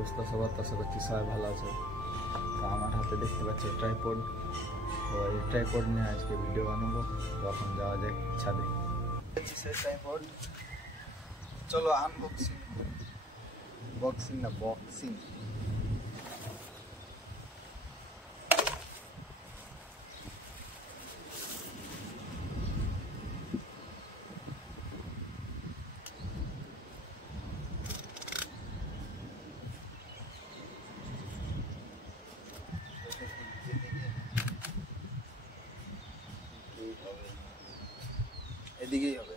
অবস্থা সবার? আশা করছি সবাই ভালো আছে। তো আমার হাতে দেখতে পাচ্ছ ট্রাইপড, তো এই ট্রাইপড নিয়ে আজকে ভিডিও বানাবো। তো এখন যাওয়া যাক ছাদে। সেই ট্রাইপড, চলো আনবক্সিং, বক্সিং না বক্সিং। এদিকেই হবে।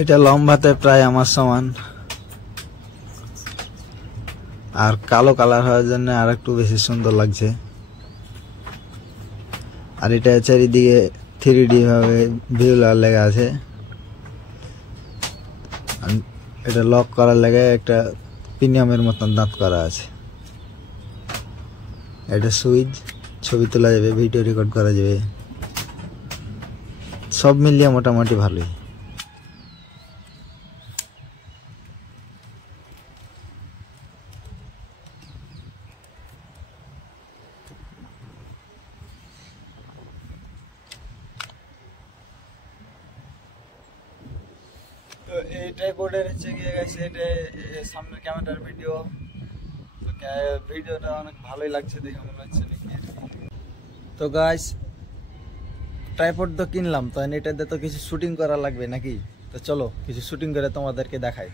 এটা লম্বাতে প্রায় আমার সমান, আর কালো কালার হওয়ার জন্য আর একটু বেশি সুন্দর লাগছে। আর এটা চারিদিকে 3D ভাবে ভিউলার লেখা আছে। এটা লক করার লেগে একটা প্রিমিয়ামের মতন দাঁত করা আছে। এটা সুইচ, ছবি তোলা যাবে, ভিডিও রেকর্ড করা যাবে, সব মিলিয়ে মোটামুটি ভালোই। তো এই ট্রাইপডের হচ্ছে গিয়ে গেছে, এটা সামনের ক্যামেরার ভিডিও, তো ভিডিওটা অনেক ভালোই লাগছে দেখে মনে হচ্ছে নাকি। তো গাইস, ট্রাইপড তো কিনলাম, তো এটাতে তো কিছু শুটিং করা লাগবে নাকি। তো চলো কিছু শুটিং করে তোমাদেরকে দেখাই।